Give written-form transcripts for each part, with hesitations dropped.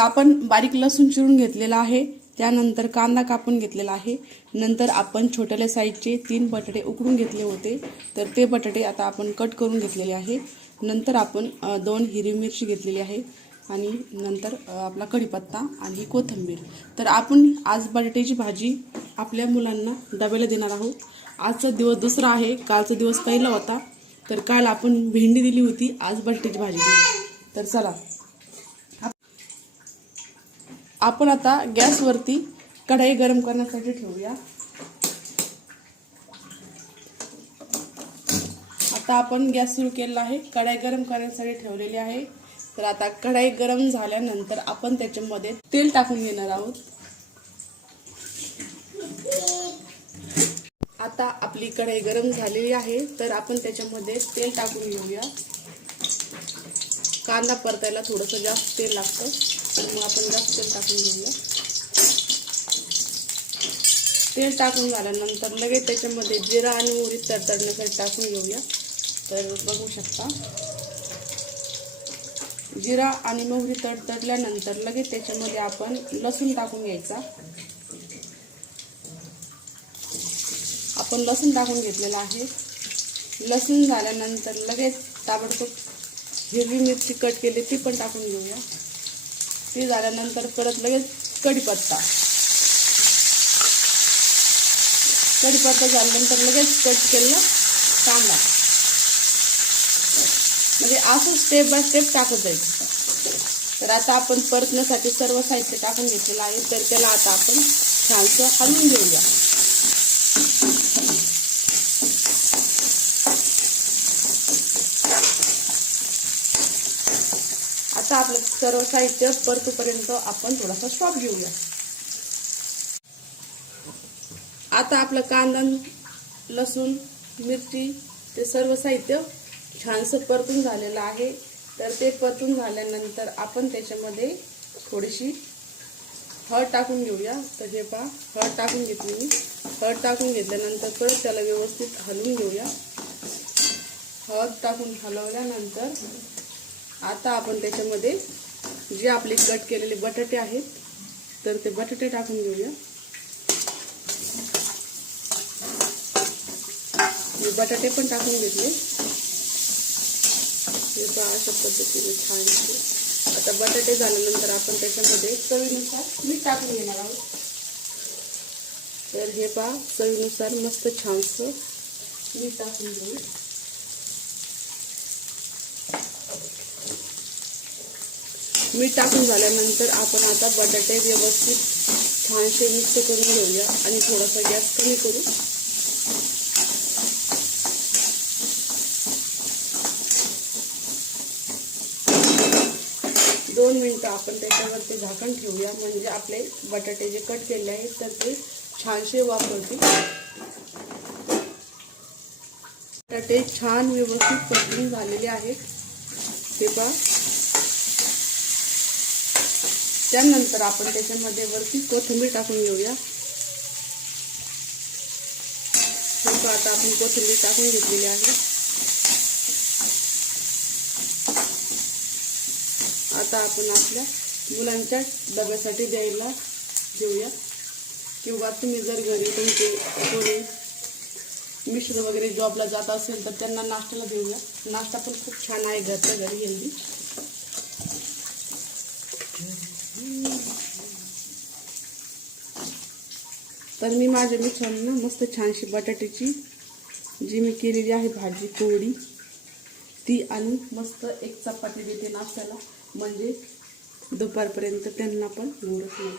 आपण बारीक लसूण चिरून घेतलेला आहे, त्यानंतर कांदा कापून घेतलेला आहे, नंतर आपण छोट्याल्या साईजचे 3 बटाटे उकडून घेतले होते, तर ते बटाटे आता आपण कट करून घेतलेले आहे। नंतर आपण 2 हिरवी मिरची घेतलेली आहे आणि नंतर आपला कढीपत्ता आणि कोथिंबीर। तर आपण आज बटाट्याची भाजी आपल्या मुलांना डब्याला देणार आहोत। आजचा दिवस दुसरा आहे, कालचा दिवस पहिला होता। तर काल आपण भेंडी दिली होती, आज बटाट्याची भाजी दिली। तर चला आपण आता गॅसवरती कढई गरम करण्यासाठी ठेवूया। आता आपण गॅस सुरू केला आहे, कढई गरम करण्यासाठी ठेवलेली आहे। तर आता कढई गरम झाल्यानंतर आपण त्याच्यामध्ये तेल टाकून घेणार आहोत। आता आपली कढई गरम झालेली आहे, तर आपण त्याच्यामध्ये तेल टाकून घेऊया। कांदा परतायला थोडंसं जास्त तेल लागतं, तर मग आपण जास्त तेल टाकून घेऊया। तेल टाकून झाल्यानंतर लगेच त्याच्यामध्ये जिरा आणि मोहरी तडतडण्यासाठी टाकून घेऊया। तर बघू शकता, जिरा आणि मोहरी तडतडल्यानंतर लगेच त्याच्यामध्ये आपण लसूण टाकून घ्यायचा। आपण लसूण टाकून घेतलेला आहे। लसूण झाल्यानंतर लगेच ताबडतोब हिरवी मिरची कट केली ती पण टाकून घेऊया। ती झाल्यानंतर परत लगेच कढीपत्ता झाल्यानंतर लगेच कट केलेला कांदा, म्हणजे असं स्टेप बाय स्टेप टाकत जायचं। तर आता आपण परतण्यासाठी सर्व साहित्य टाकून घेतलेलं आहे, तर त्याला आता आपण छानसं हलवून घेऊया। आता आपलं सर्व साहित्य परतूपर्यंत आपण थोडासा स्टॉप घेऊया। आता आपलं कांदा, लसूण, मिरची ते सर्व साहित्य छानसं परतून झालेलं आहे। तर ते परतून झाल्यानंतर आपण त्याच्यामध्ये थोडीशी हळद टाकून घेऊया। तर हे पहा, हळद टाकून घेतली मी। हळद टाकून घेतल्यानंतर परत त्याला व्यवस्थित हलवून घेऊया। हळद टाकून हलवल्यानंतर आता आपण त्याच्यामध्ये जे आपले कट केलेले बटाटे आहेत, तर ते बटाटे टाकून घेऊया। मी बटाटे पण टाकून घेतले, हे पहा अशा पद्धतीने छान। आता बटाटे झाल्यानंतर आपण त्याच्यामध्ये चवीनुसार मीठ टाकून घेणार आहोत। तर हे पहा, चवीनुसार मस्त छानसं मीठ टाकून घेऊ। मीठ टाकून झाल्यानंतर आपण आता बटाटे व्यवस्थित छानसे मिक्स करून घेऊया आणि थोडासा गॅस कमी करू। दोन मिनिटं आपण त्याच्यावरती झाकण ठेवूया, म्हणजे आपले बटाटे जे कट केले आहेत तर ते छानसे वाफवतील। बटाटे छान व्यवस्थित परतून झालेले आहेत, हे पहा। त्यानंतर आपण त्याच्यामध्ये वरती कोथिंबीर टाकून घेऊया। आता आपण कोथिंबीर टाकून घेतलेली आहे। आता आपण आपल्या मुलांच्या डब्यासाठी द्यायला घेऊया, किंवा तुम्ही जर घरी तुमचे कोणी मिस्टर वगैरे जॉबला जात असेल तर त्यांना नाश्त्याला देऊया। नाश्ता पण खूप छान आहे घरच्या घरी, हेल्दी। तर मी माझ्या मिस्टरांना मस्त छानशी बटाट्याची जी मी केलेली आहे भाजी कोरडी ती आणि मस्त एक चपाती देते नाश्त्याला, म्हणजे दुपारपर्यंत त्यांना पण गोरच नाही।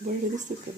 बरं दिसतं का?